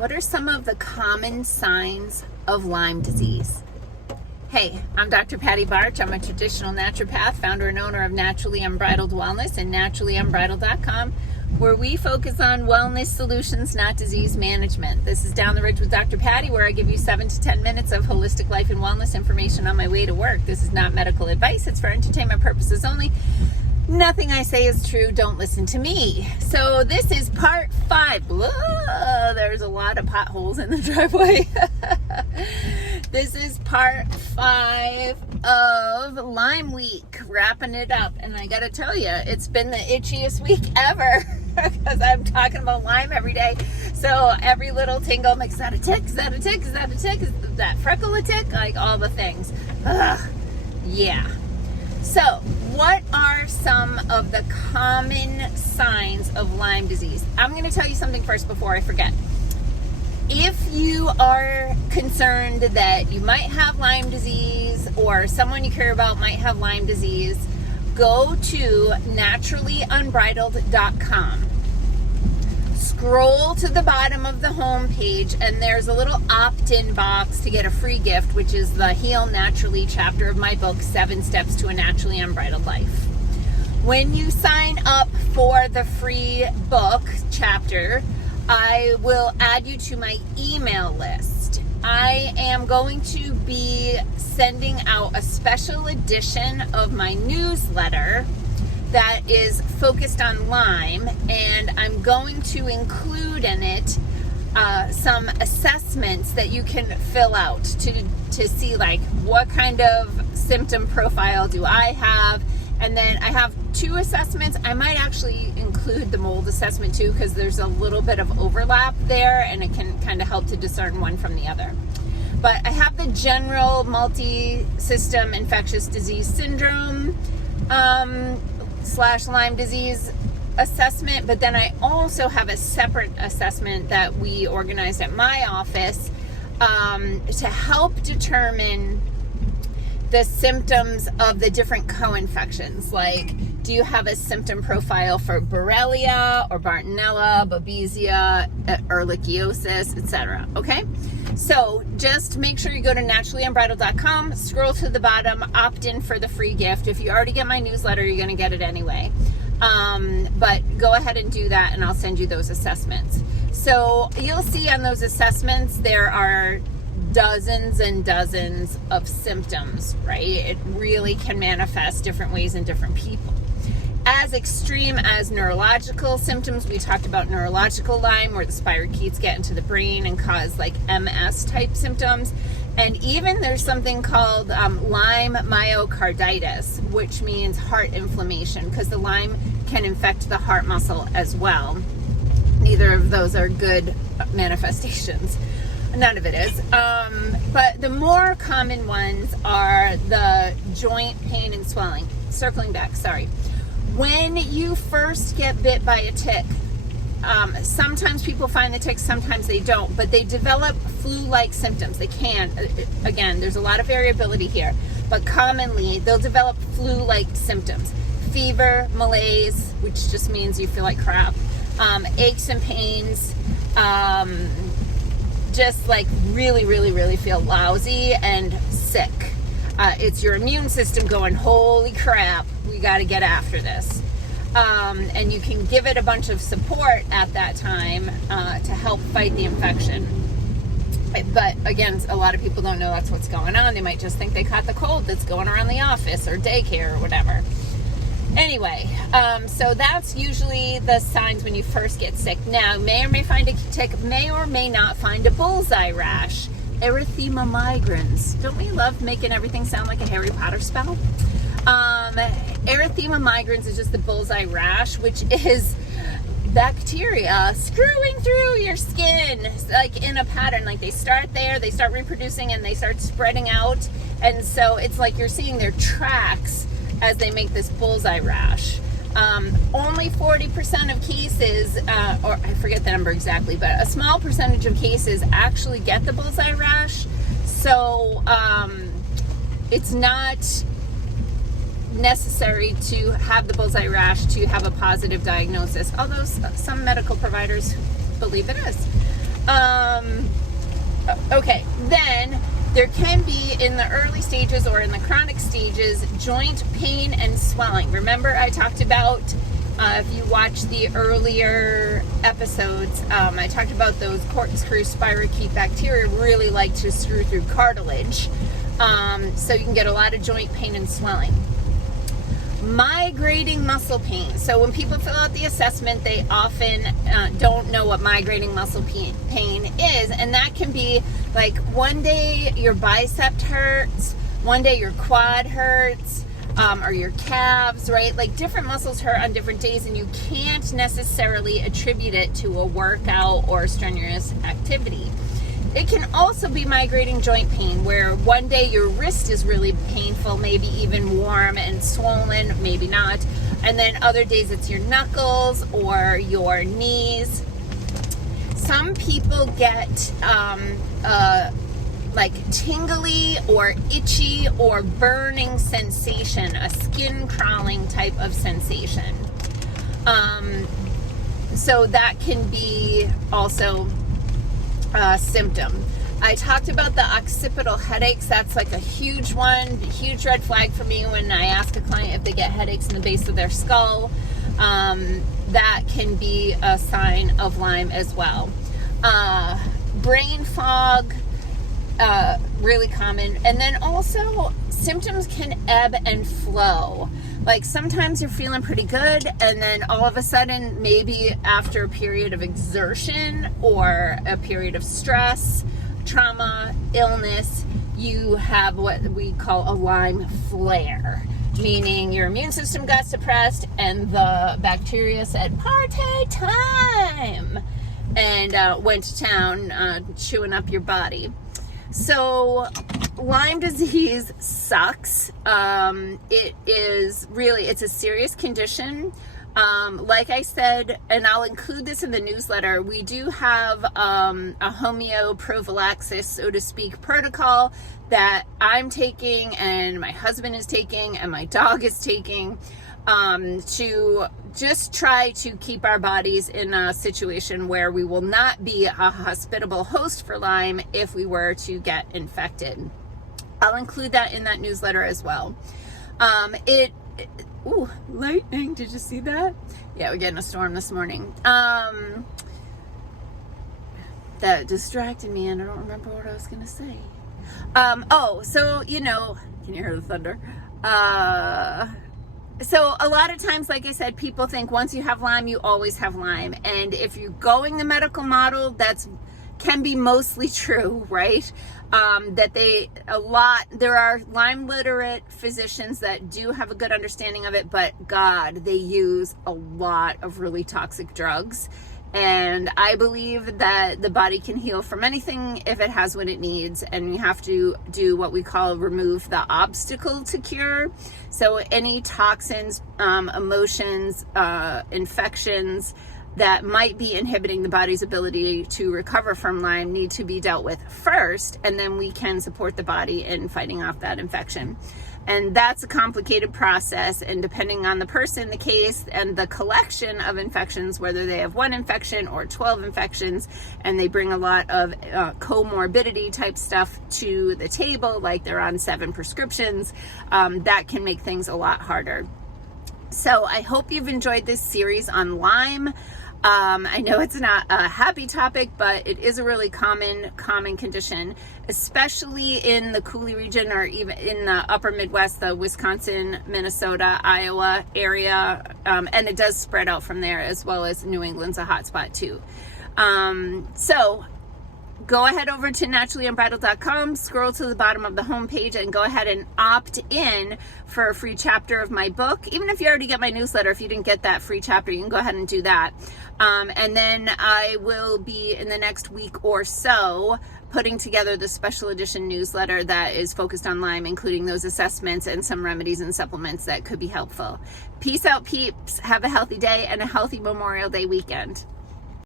What are some of the common signs of Lyme disease? Hey, I'm Dr. Patty Barch. I'm a traditional naturopath, founder and owner of Naturally Unbridled Wellness and naturallyunbridled.com, where we focus on wellness solutions, not disease management. This is Down the Ridge with Dr. Patty, where I give you 7 to 10 minutes of holistic life and wellness information on my way to work. This is not medical advice. It's for entertainment purposes only. Nothing I say is true. Don't listen to me. So this is part 5. Blah, there's a lot of potholes in the driveway. This is part 5 of Lyme week, wrapping it up. And I gotta tell you, it's been the itchiest week ever because I'm talking about Lyme every day. So every little tingle makes, is that a tick? Is that a tick? Is that a tick? Is that freckle a tick? Like all the things. Yeah. So, what are some of the common signs of Lyme disease? I'm going to tell you something first before I forget. If you are concerned that you might have Lyme disease or someone you care about might have Lyme disease, go to naturallyunbridled.com. Scroll to the bottom of the home page and there's a little opt-in box to get a free gift, which is the Heal Naturally chapter of my book, 7 Steps to a Naturally Unbridled Life. When you sign up for the free book chapter, I will add you to my email list. I am going to be sending out a special edition of my newsletter that is focused on Lyme, and I'm going to include in it some assessments that you can fill out to see like what kind of symptom profile do I have. And then I have 2 assessments. I might actually include the mold assessment too, because there's a little bit of overlap there and it can kind of help to discern one from the other. But I have the general multi-system infectious disease syndrome / Lyme disease assessment, but then I also have a separate assessment that we organized at my office to help determine the symptoms of the different co-infections. Like, do you have a symptom profile for Borrelia or Bartonella, Babesia, Ehrlichiosis, etc.? Okay, so just make sure you go to naturallyunbridled.com, scroll to the bottom, opt in for the free gift. If you already get my newsletter, you're going to get it anyway. But go ahead and do that and I'll send you those assessments. So you'll see on those assessments there are dozens and dozens of symptoms, right? It really can manifest different ways in different people. As extreme as neurological symptoms, we talked about neurological Lyme, where the spirochetes get into the brain and cause like MS type symptoms. And even there's something called Lyme myocarditis, which means heart inflammation, because the Lyme can infect the heart muscle as well. Neither of those are good manifestations. None of it is. But the more common ones are the joint pain and swelling. Circling back, sorry. When you first get bit by a tick, sometimes people find the ticks, sometimes they don't, but they develop flu-like symptoms. They can. Again, there's a lot of variability here, but commonly they'll develop flu-like symptoms. Fever, malaise, which just means you feel like crap, aches and pains, just like really feel lousy and sick. It's your immune system going, holy crap, we got to get after this. And you can give it a bunch of support at that time to help fight the infection. But again, a lot of people don't know that's what's going on. They might just think they caught the cold that's going around the office or daycare or whatever. Anyway, so that's usually the signs when you first get sick. Now, may or may find a tick, may or may not find a bullseye rash. Erythema migrans. Don't we love making everything sound like a Harry Potter spell? Erythema migrans is just the bullseye rash, which is bacteria screwing through your skin, like in a pattern. Like they start there, they start reproducing, and they start spreading out. And so it's like you're seeing their tracks as they make this bullseye rash. Only 40% of cases, or I forget the number exactly, but a small percentage of cases actually get the bullseye rash. So it's not necessary to have the bullseye rash to have a positive diagnosis, although some medical providers believe it is. Okay, then there can be, in the early stages or in the chronic stages, joint pain and swelling. Remember I talked about, if you watch the earlier episodes, I talked about those corkscrew spirochete bacteria really like to screw through cartilage. So you can get a lot of joint pain and swelling. Migrating muscle pain. So when people fill out the assessment, they often don't know what migrating muscle pain is, and that can be like one day your bicep hurts, one day your quad hurts, or your calves, right? Like different muscles hurt on different days, and you can't necessarily attribute it to a workout or strenuous activity. It can also be migrating joint pain, where one day your wrist is really painful, maybe even warm and swollen, maybe not. And then other days it's your knuckles or your knees. Some people get like tingly or itchy or burning sensation, a skin crawling type of sensation. So that can be also a symptom. I talked about the occipital headaches. That's like a huge one, huge red flag for me when I ask a client if they get headaches in the base of their skull. That can be a sign of Lyme as well. Brain fog, really common. And then also symptoms can ebb and flow. Like sometimes you're feeling pretty good, and then all of a sudden, maybe after a period of exertion or a period of stress, trauma, illness, you have what we call a Lyme flare, meaning your immune system got suppressed and the bacteria said, "Party time," and went to town, chewing up your body. So Lyme disease sucks. It is really, it's a serious condition. Like I said, and I'll include this in the newsletter, we do have a homeo prophylaxis, so to speak, protocol that I'm taking and my husband is taking and my dog is taking, to just try to keep our bodies in a situation where we will not be a hospitable host for Lyme if we were to get infected. I'll include that in that newsletter as well. Ooh, lightning, did you see that? Yeah, we're getting a storm this morning. That distracted me and I don't remember what I was gonna say. So, you know, can you hear the thunder? So a lot of times, like I said, people think once you have Lyme, you always have Lyme. And if you're going the medical model, can be mostly true, right? There are Lyme literate physicians that do have a good understanding of it, but God, they use a lot of really toxic drugs. And I believe that the body can heal from anything if it has what it needs, and you have to do what we call remove the obstacle to cure. So any toxins, emotions, infections that might be inhibiting the body's ability to recover from Lyme need to be dealt with first, and then we can support the body in fighting off that infection. And that's a complicated process, and depending on the person, the case, and the collection of infections, whether they have one infection or 12 infections, and they bring a lot of comorbidity type stuff to the table, like they're on 7 prescriptions, that can make things a lot harder. So I hope you've enjoyed this series on Lyme. I know it's not a happy topic, but it is a really common condition, especially in the Coulee region, or even in the upper Midwest, the Wisconsin, Minnesota, Iowa area. And it does spread out from there, as well as New England's a hot spot too. So go ahead over to naturallyunbridled.com, scroll to the bottom of the homepage, and go ahead and opt in for a free chapter of my book. Even if you already get my newsletter, if you didn't get that free chapter, you can go ahead and do that. And then I will be, in the next week or so, putting together the special edition newsletter that is focused on Lyme, including those assessments and some remedies and supplements that could be helpful. Peace out, peeps. Have a healthy day and a healthy Memorial Day weekend.